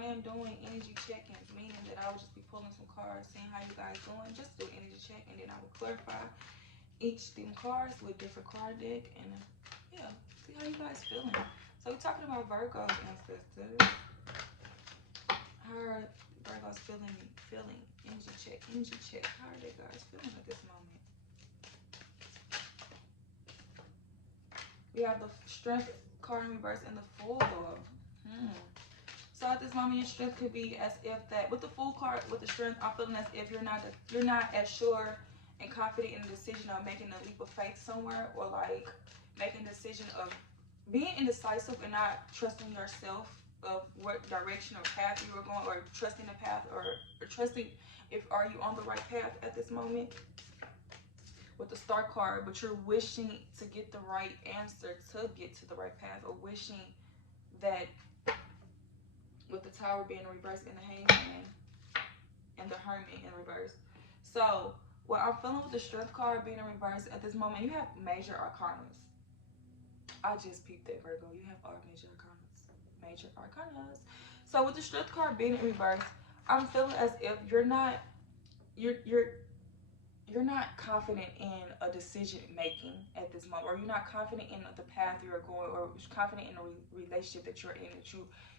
I am doing energy check-ins, meaning that I would just be pulling some cards, seeing how you guys doing, just do energy check, and then I would clarify each them cards with different card deck, and yeah, see how you guys feeling. So we're talking about Virgo's ancestors. How are Virgo's feeling, energy check. How are they guys feeling at this moment? We have the Strength card in reverse and the Fool. So at this moment, your strength could be as if that with the Fool card, with the Strength, I'm feeling as if you're not as sure and confident in the decision of making a leap of faith somewhere, or like making a decision of being indecisive and not trusting yourself of what direction or path you are going, or trusting the path, or trusting if are you on the right path at this moment with the Star card, but you're wishing to get the right answer to get to the right path, or wishing that with the Tower being reversed and the Hangman and the Hermit in reverse. So what I'm feeling with the Strength card being in reverse at this moment, you have major arcanas. I just peeped that, Virgo. You have all major arcanas. Major arcanas. So with the Strength card being in reverse, I'm feeling as if you're not confident in a decision making at this moment, or you're not confident in the path you're going, or confident in a relationship that you're in, that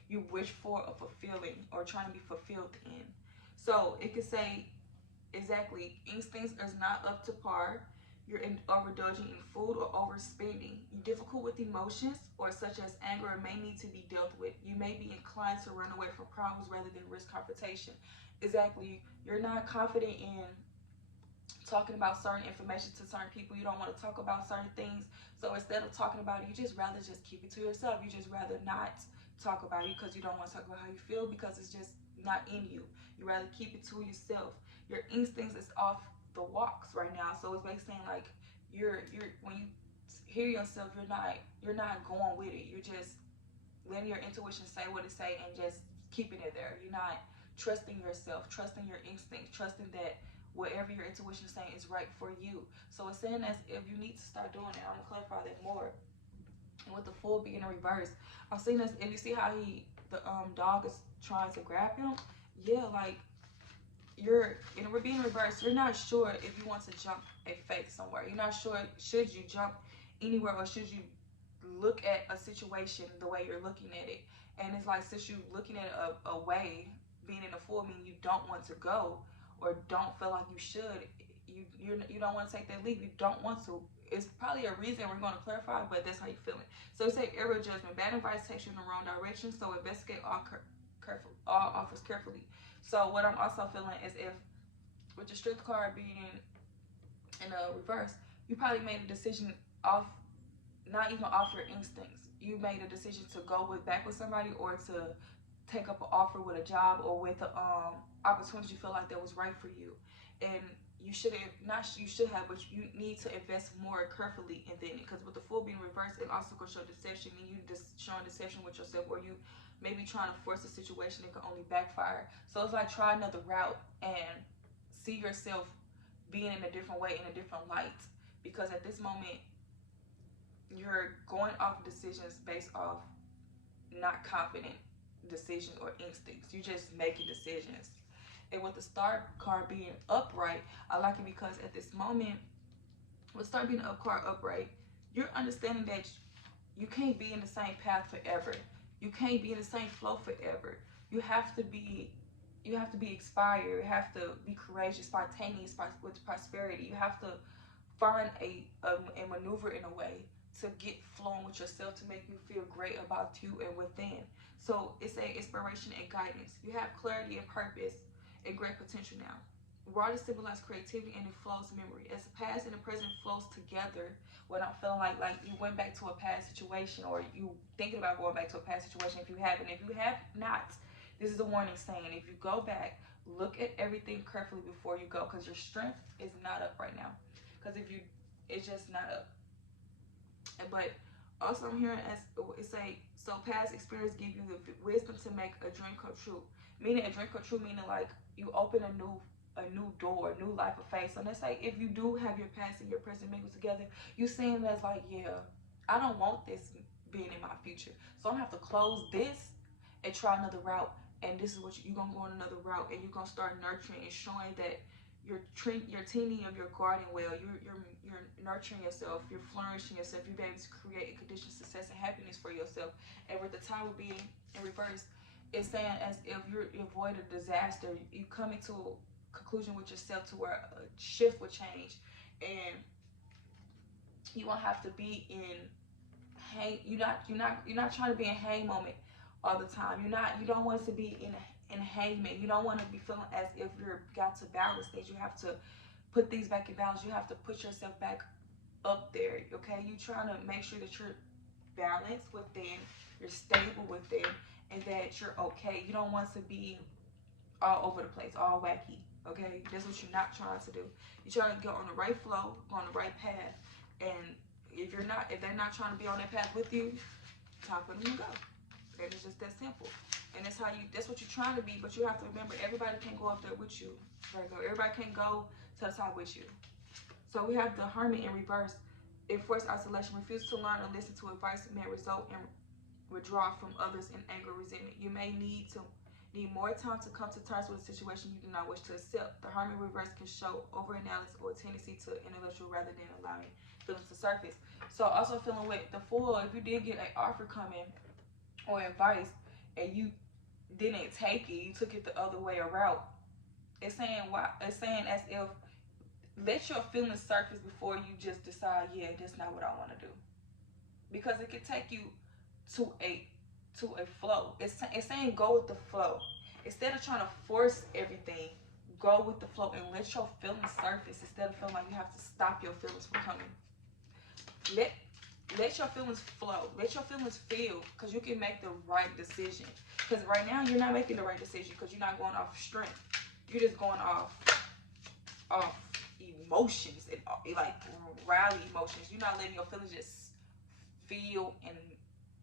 you wish for a fulfilling or trying to be fulfilled in. So it could say exactly, instincts is not up to par. You're overindulging in food or overspending. You're difficult with emotions, or such as anger, may need to be dealt with. You may be inclined to run away from problems rather than risk confrontation. Exactly, you're not confident in talking about certain information to certain people. You don't want to talk about certain things. So instead of talking about it, you just rather just keep it to yourself. You just rather not talk about it because you don't want to talk about how you feel, because it's just not in you. You rather keep it to yourself. Your instincts is off the walks right now. So it's basically saying like you're when you hear yourself, you're not going with it. You're just letting your intuition say what it say and just keeping it there. You're not trusting yourself, trusting your instincts, trusting that whatever your intuition is saying is right for you. So it's saying as if you need to start doing it. I'm gonna clarify that more. And with the Fool being in reverse, I'm seeing this. If you see how the dog is trying to grab him, yeah, like we're being reversed. You're not sure if you want to jump a faith somewhere. You're not sure should you jump anywhere, or should you look at a situation the way you're looking at it. And it's like, since you're looking at a way, being in a Fool, meaning you don't want to go, or don't feel like you should, you don't want to take that leap, you don't want to. It's probably a reason we're going to clarify, but that's how you're feeling. So it says error judgment. Bad advice takes you in the wrong direction, so investigate all offers carefully. So what I'm also feeling is, if with the Strength card being in a reverse, you probably made a decision off, not even off your instincts. You made a decision to go back with somebody, or to take up an offer with a job, or with an opportunity you feel like that was right for you. And you should have, but you need to invest more carefully in it. Because with the Fool being reversed, it also could show deception, meaning you just showing deception with yourself, or you maybe trying to force a situation that can only backfire. So it's like, try another route and see yourself being in a different way, in a different light. Because at this moment, you're going off decisions based off not confident decisions or instincts. You're just making decisions. And with the Star card being upright, I like it because at this moment, with Star being upright, you're understanding that you can't be in the same path forever. You can't be in the same flow forever. You have to be inspired. You have to be courageous, spontaneous with prosperity. You have to find a maneuver in a way to get flowing with yourself, to make you feel great about you and within. So it's a inspiration and guidance. You have clarity and purpose and great potential now. Water symbolizes creativity and it flows memory. As the past and the present flows together, when I'm feeling like you went back to a past situation, or you thinking about going back to a past situation. If you haven't, if you have not, this is a warning saying, if you go back, look at everything carefully before you go, because your strength is not up right now. Because it's just not up. But also I'm hearing as it say, so past experience give you the wisdom to make a dream come true. Meaning a dream come true, meaning like you open a new door, a new life of faith. So let's say if you do have your past and your present mingled together, you seeing it as like, yeah, I don't want this being in my future. So I'm gonna have to close this and try another route and this is what you're gonna go on another route, and you're gonna start nurturing and showing that you're tending of your garden well. You're nurturing yourself. You're flourishing yourself. You're able to create a condition of success and happiness for yourself. And with the Tower being in reverse, it's saying as if you avoid a disaster. You come into a conclusion with yourself to where a shift will change, and you won't have to be in hang. You're not trying to be in hang moment all the time. You don't want to be in hangman. You don't want to be feeling as if you're got to balance things. You have to put things back in balance. You have to put yourself back up there. Okay, you trying to make sure that you're balanced within, you're stable within, and that you're okay. You don't want to be all over the place, all wacky. Okay, that's what you're not trying to do. You're trying to go on the right flow, go on the right path, and if they're not trying to be on that path with you, time for them to go. And it's just that simple. And that's what you're trying to be, but you have to remember everybody can't go up there with you. Virgo. Everybody can't go to the top with you. So we have the Hermit in reverse. Enforced isolation, refuse to learn or listen to advice may result in withdrawal from others in anger, resentment. You may need more time to come to terms with a situation you do not wish to accept. The Hermit reverse can show overanalysis or a tendency to intellectual rather than allowing feelings to surface. So also feeling with the Fool, if you did get an offer coming or advice and you didn't take it, you took it the other way around. It's saying as if let your feelings surface before you just decide, yeah, that's not what I want to do. Because it could take you to a flow. It's saying go with the flow. Instead of trying to force everything, go with the flow and let your feelings surface instead of feeling like you have to stop your feelings from coming. Let your feelings flow. Let your feelings feel, because you can make the right decision. Because right now you're not making the right decision because you're not going off strength. You're just going off emotions and like rally emotions. You're not letting your feelings just feel and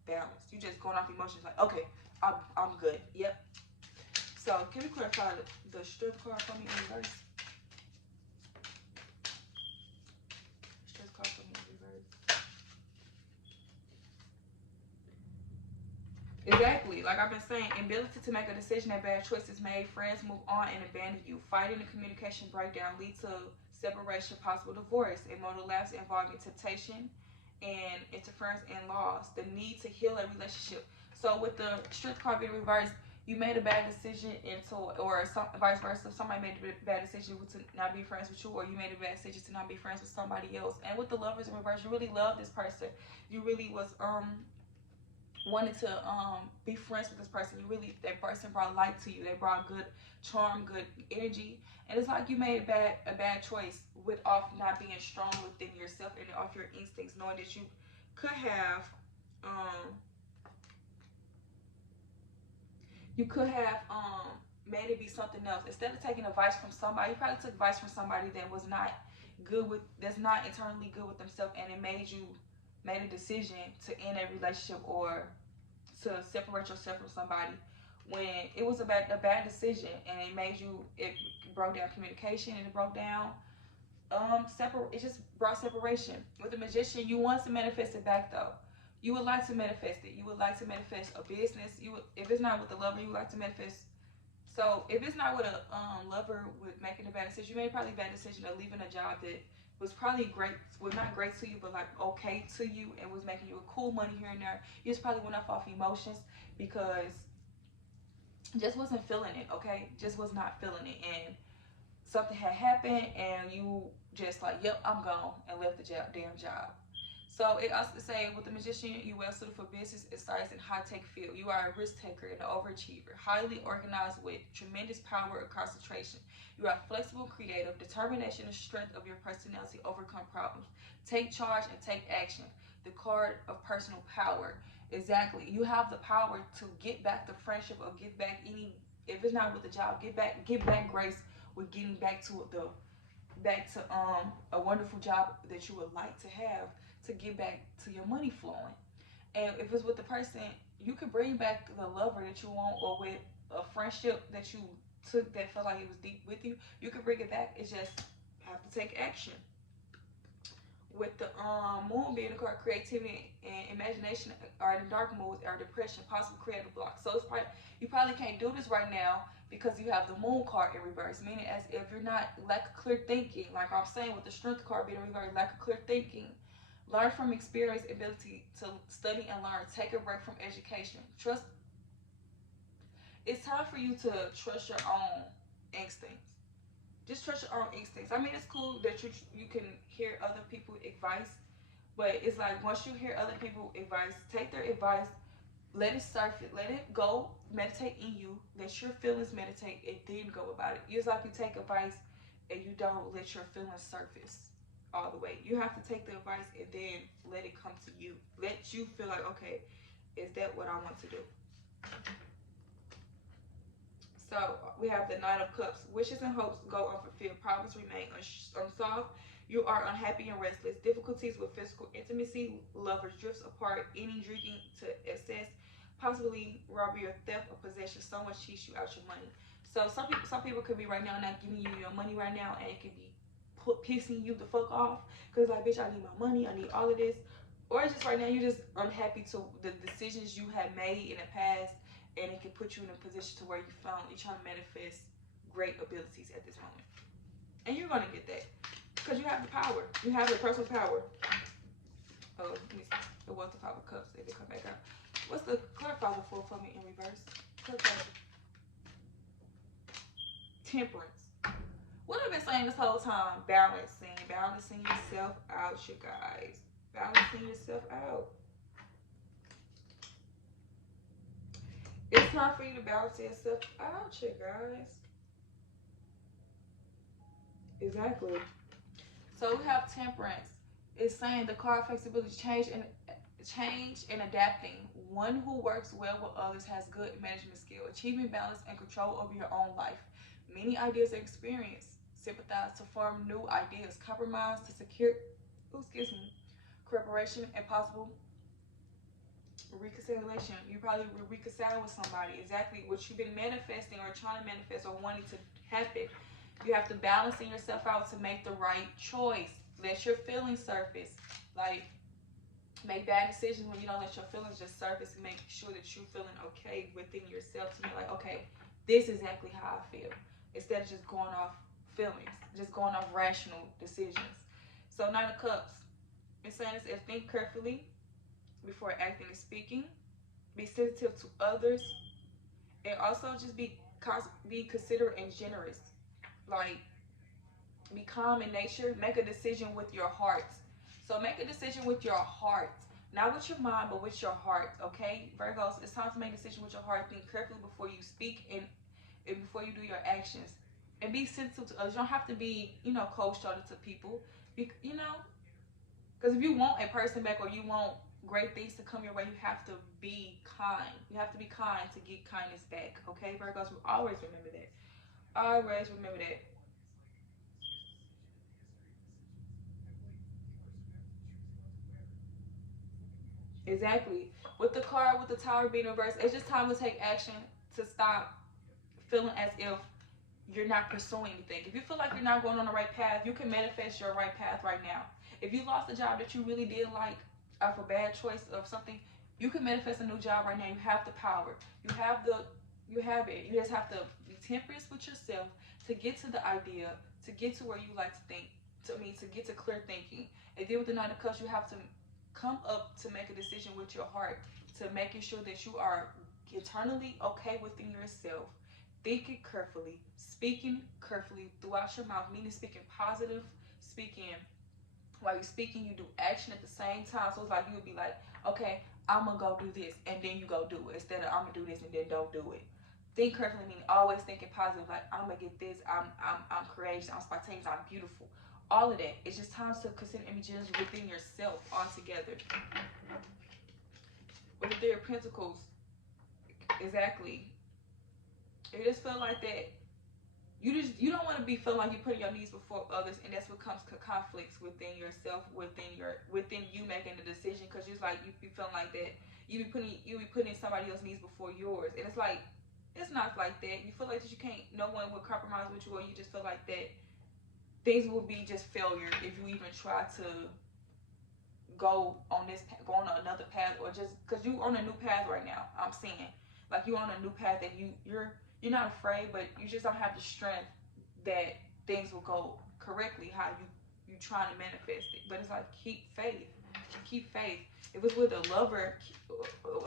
balance. You're just going off emotions like, okay, I'm good. Yep. So can we clarify the Strength card for me in reverse? Strength card for me in reverse. Exactly. Like I've been saying, ability to make a decision and bad choices made, friends move on and abandon you. Fighting and communication breakdown lead to separation, possible divorce, emotional lapse involving temptation and interference in laws. The need to heal a relationship. So with the Strength card being reversed, you made a bad decision or vice versa. Somebody made a bad decision to not be friends with you, or you made a bad decision to not be friends with somebody else. And with the Lovers in reverse, you really love this person. You really was wanted to be friends with this person. That person brought light to you. They brought good charm, good energy, and it's like you made a bad choice off not being strong within yourself and off your instincts, knowing that you could have made it be something else. Instead of taking advice from somebody, you probably took advice from somebody that's not internally good with themselves, and it made a decision to end a relationship or to separate yourself from somebody when it was a bad decision, and it broke down communication, and it broke down it just brought separation. With the Magician, you want to manifest it back though. You would like to manifest it. You would like to manifest a business. If it's not with a lover, you would like to manifest. So if it's not with a lover with making a bad decision, you made probably a bad decision of leaving a job that was probably not great to you, but like okay to you, and was making you a cool money here and there. You just probably went off emotions because just wasn't feeling it, okay? Just was not feeling it, and something had happened, and you just like, yep, I'm gone, and left the damn job. So it also say with the Magician, you well suited for business, it starts in high-tech field. You are a risk taker and an overachiever, highly organized with tremendous power of concentration. You are flexible, creative, determination and strength of your personality overcome problems. Take charge and take action. The card of personal power. Exactly. You have the power to get back the friendship or get back if it's not with the job, get back grace with getting back to a wonderful job that you would like to have, to get back to your money flowing. And if it's with the person, you could bring back the lover that you want, or with a friendship that you took that felt like it was deep with you, you could bring it back. It's just have to take action. With the moon being the card, creativity and imagination are in dark moods or depression, possible creative block. So it's probably, you probably can't do this right now because you have the moon card in reverse, meaning as if you're not lack of clear thinking. Like I'm saying with the strength card being in reverse, lack of clear thinking. Learn from experience, ability to study and learn. Take a break from education. Trust. It's time for you to trust your own instincts. Just trust your own instincts. I mean, it's cool that you can hear other people's advice, but it's like once you hear other people's advice, take their advice, let it surface, let it go, meditate in you, let your feelings meditate, and then go about it. It's like you take advice and you don't let your feelings surface all the way. You have to take the advice and then let it come to you. Let you feel like, okay, is that what I want to do? So we have the Nine of Cups. Wishes and hopes go unfulfilled. Problems remain unsolved. You are unhappy and restless. Difficulties with physical intimacy. Lovers drifts apart. Eating, drinking to excess. Possibly robbery or theft of possession. Someone cheats you out your money. So some people could be right now not giving you your money right now, and it could be pissing you the fuck off. Cause like, bitch, I need my money. I need all of this. Or it's just right now you're just unhappy to the decisions you have made in the past, and it can put you in a position to where you're trying to manifest great abilities at this moment, and you're gonna get that because you have the power. You have the personal power. Oh, let me see. It was the Five of Cups. They did come back out. What's the clarify for me in reverse? Temperance. What I've been saying this whole time: balancing yourself out, you guys. Balancing yourself out. It's time for you to balance yourself out, you guys. Exactly. So we have temperance. It's saying the card flexibility, change and adapting. One who works well with others has good management skill, achieving balance and control over your own life. Many ideas and experience. Sympathize to form new ideas. Compromise to secure, cooperation and possible reconciliation. You probably will reconcile with somebody. Exactly what you've been manifesting or trying to manifest or wanting to happen. You have to balance yourself out to make the right choice. Let your feelings surface. Like, make bad decisions when you don't let your feelings just surface, and make sure that you're feeling okay within yourself to be like, okay, this is exactly how I feel. Instead of just going off feelings, just going off rational decisions. So Nine of Cups. It's saying this is think carefully before acting and speaking. Be sensitive to others, and also just be considerate and generous. Like, be calm in nature. Make a decision with your heart. So make a decision with your heart, not with your mind, but with your heart. Okay, Virgos, it's time to make a decision with your heart. Think carefully before you speak and before you do your actions, and be sensitive to others. You don't have to be, cold-shouldered to people. Because if you want a person back or you want great things to come your way, you have to be kind. You have to be kind to get kindness back. Okay, Virgos, always remember that. Always remember that. Exactly. With the card, with the Tower being reversed, it's just time to take action to stop feeling as if you're not pursuing anything. If you feel like you're not going on the right path, you can manifest your right path right now. If you lost a job that you really didn't like of a bad choice of something, you can manifest a new job right now. You have the power. You have it. You just have to be temperate with yourself to get to the idea, to get to where you like to think. To get to clear thinking. And then with the Nine of Cups, you have to come up to make a decision with your heart, to making sure that you are internally okay within yourself, thinking carefully, speaking carefully throughout your mouth, meaning speaking positive, speaking while you're speaking, you do action at the same time. So it's like you would be like, okay, I'm gonna go do this, and then you go do it instead of I'm gonna do this and then don't do it. Think carefully, meaning always thinking positive, like I'm gonna get this, I'm courageous, I'm spontaneous, I'm beautiful. All of that. It's just time to consider images within yourself altogether. With the Three of Pentacles, exactly. It just feel like that you don't want to be feeling like you're putting your needs before others, and that's what comes to conflicts within yourself, within you making the decision, because you're like you be feeling like that you be putting somebody else's needs before yours, and it's like it's not like that. You feel like that you can't, no one will compromise with you, or you just feel like that things will be just failure if you even try to go on this, go on another path, or just because you on a new path right now. I'm seeing like you on a new path that you're not afraid, but you just don't have the strength that things will go correctly how you trying to manifest it. But it's like keep faith, keep faith. If it's with a lover,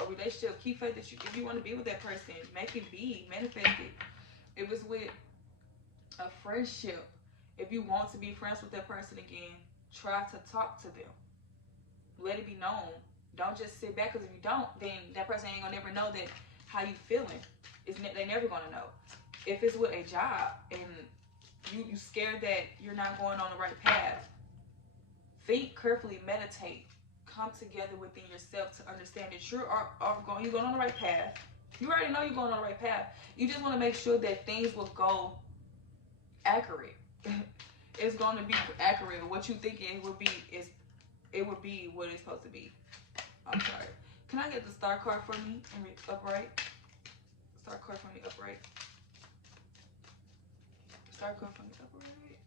a relationship, keep faith that if you want to be with that person, make it be, manifest it. If it's with a friendship, if you want to be friends with that person again, try to talk to them. Let it be known. Don't just sit back, because if you don't, then that person ain't gonna never know that how you feeling. They never gonna know. If it's with a job and you scared that you're not going on the right path, think carefully, meditate, come together within yourself to understand that you're going on the right path. You already know you're going on the right path. You just want to make sure that things will go accurate. It's going to be accurate. What you think it would be it would be what it's supposed to be. I'm sorry. Can I get the star card for me and upright? Star card for me upright. Star card for me upright.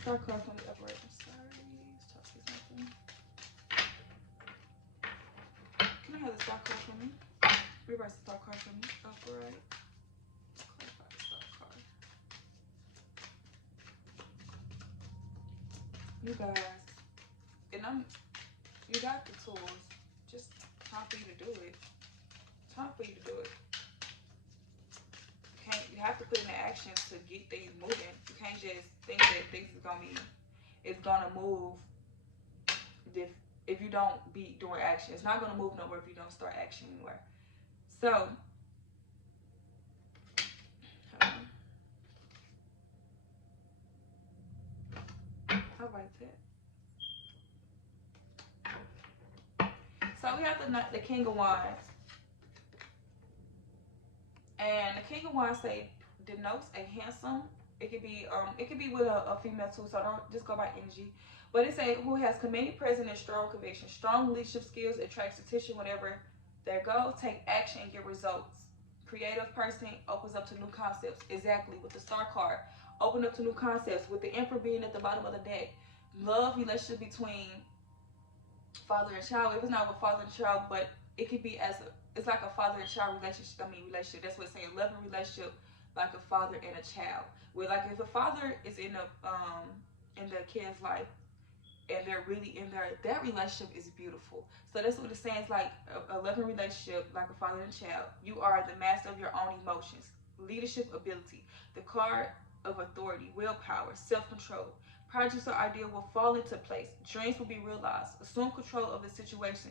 Star card for me upright. I'm sorry. Stop saying something. Can I have the star card for me? Reverse the star card for me upright. Clarify the star card. You guys, and you got the tools. Just time for you to do it. Time for you to do it. You have to put in the action to get things moving. You can't just think that things is gonna move if you don't be doing action. It's not gonna move nowhere if you don't start action anywhere. So I'll write that. So we have the King of Wands. And the King of Wands denotes a handsome. It could be with a female too. So don't just go by energy. But it says who has commanding presence and strong conviction, strong leadership skills, attracts attention whenever they go, take action and get results. Creative person, opens up to new concepts. Exactly, with the star card, open up to new concepts. With the Emperor being at the bottom of the deck, love relationship between father and child. If it's not with father and child, but it could be it's like a father and child relationship. Relationship. That's what it's saying. Loving relationship like a father and a child. Where like if a father is in the kid's life and they're really in there, that relationship is beautiful. So that's what it's saying. It's like a loving relationship like a father and child. You are the master of your own emotions, leadership ability, the card of authority, willpower, self-control. Projects or ideas will fall into place. Dreams will be realized. Assume control of the situation.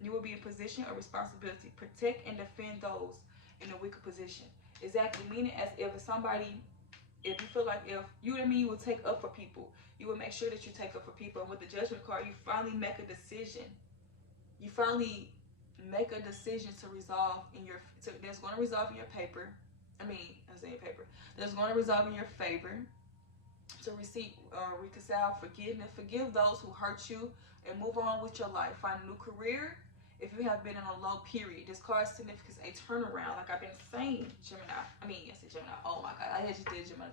You will be in position of responsibility. Protect and defend those in a weaker position. Exactly. Meaning as if you feel like if you will take up for people. You will make sure that you take up for people. And with the Judgment card, you finally make a decision. You finally make a decision to resolve that's going to resolve in your paper. That's going to resolve in your favor. To reconcile, forgive those who hurt you, and move on with your life. Find a new career. If you have been in a low period, this card signifies a turnaround. Like I've been saying, Gemini. I said Gemini. Oh my God, I just did Gemini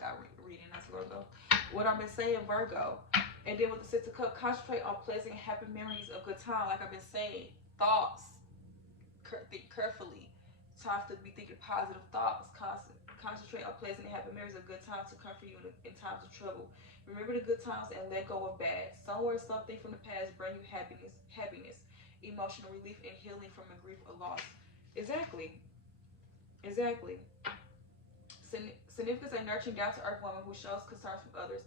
reading not so long ago. What I've been saying, Virgo. And then with the Six of Cups, concentrate on pleasant, happy memories of good time. Like I've been saying, thoughts. Think carefully. Time to be thinking positive thoughts. Concentrate on pleasant and happy memories of good times to comfort you in times of trouble. Remember the good times and let go of bad. Somewhere, something from the past bring you happiness, emotional relief, and healing from a grief or loss. Exactly. Significance a nurturing, down-to-earth woman who shows concern for others,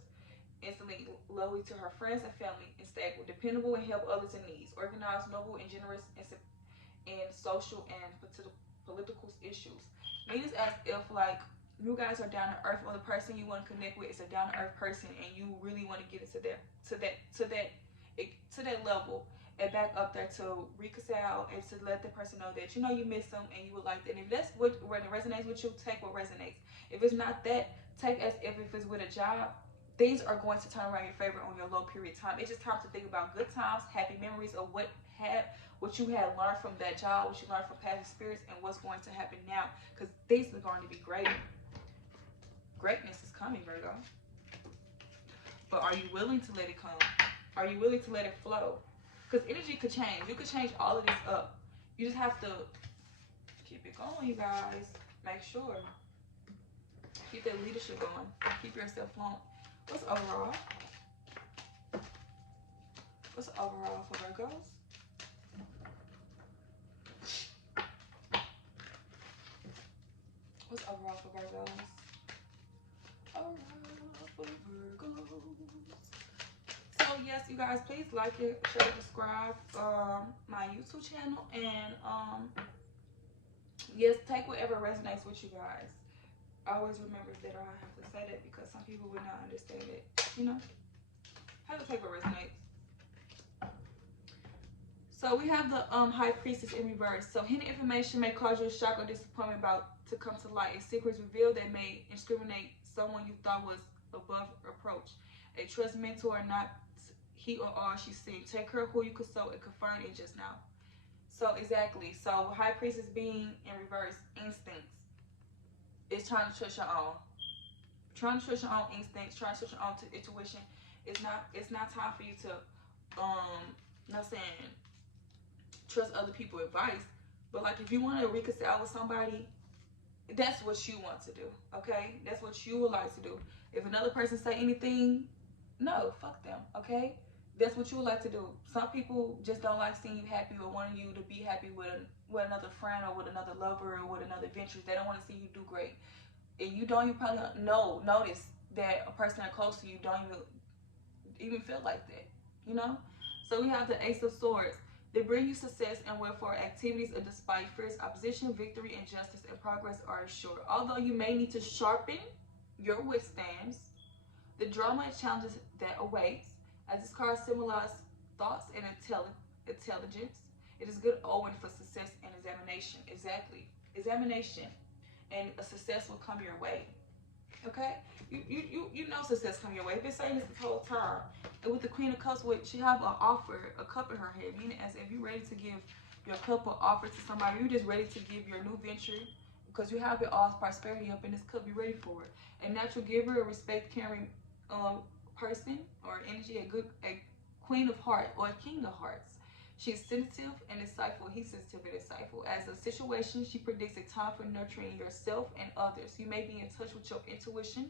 instantly lovely to her friends and family, and stable, dependable, and help others in needs. Organized, noble, and generous in social and political issues. Means as if like you guys are down to earth, or the person you want to connect with is a down to earth person, and you really want to get into that level and back up there to reconcile and to let the person know that you miss them and you would like that. And if that's what resonates with you, take what resonates. If it's not that, take as if it's with a job. Things are going to turn around in your favor on your low period of time. It's just time to think about good times, happy memories of what you had learned from that job, what you learned from past experience, and what's going to happen now. Because things are going to be great. Greatness is coming, Virgo. But are you willing to let it come? Are you willing to let it flow? Because energy could change. You could change all of this up. You just have to keep it going, you guys. Make sure. Keep that leadership going. Keep yourself flowing. What's overall? What's overall for Virgos? What's overall for Virgos? Overall for Virgos. So yes, you guys, please like it, share, subscribe my YouTube channel, and yes, take whatever resonates with you guys. Always remember that I have to say that because some people will not understand it. You know, have to take what resonates. So we have the High Priestess in reverse. So hidden information may cause you a shock or disappointment about to come to light. A secret is revealed that may discriminate someone you thought was above reproach. A trust mentor, not he or all she seemed. Take her who you consult and confirm it just now. So exactly. So High Priestess being in reverse, instincts. It's trying to trust your own. Trying to trust your own instincts, trying to trust your own intuition. It's not time for you to not saying trust other people's advice, but like if you want to reconcile with somebody, that's what you want to do. Okay, that's what you would like to do. If another person say anything, no, fuck them. Okay, that's what you would like to do. Some people just don't like seeing you happy or wanting you to be happy with another friend or with another lover or with another venture. They don't want to see you do great, and you don't even probably notice that a person that close to you don't even feel like that. You know. So we have the Ace of Swords. They bring you success and welfare activities, and despite fierce opposition, victory, injustice, and progress are assured. Although you may need to sharpen your withstands, the drama and challenges that awaits, as this card symbolizes thoughts and intelligence, it is good omen for success and examination. Exactly. Examination and a success will come your way. Okay? You know success come your way. I've been saying this whole time. And with the Queen of Cups, she have an offer, a cup in her hand, meaning as if you're ready to give your cup or offer to somebody, you're just ready to give your new venture because you have it all prosperity up in this cup. Be ready for it. A natural giver, a respect, caring person or energy, a Queen of Hearts or a King of Hearts. She's sensitive and insightful. He's sensitive and insightful. As a situation, she predicts a time for nurturing yourself and others. You may be in touch with your intuition,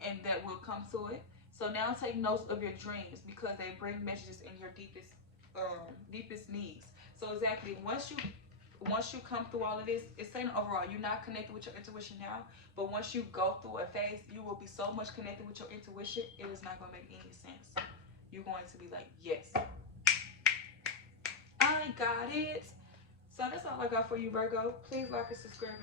and that will come to it. So now take notes of your dreams because they bring messages in your deepest needs. So exactly, once you come through all of this, it's saying overall you're not connected with your intuition now, but once you go through a phase, you will be so much connected with your intuition, it is not going to make any sense. You're going to be like, yes, I got it. So that's all I got for you, Virgo. Please like and subscribe.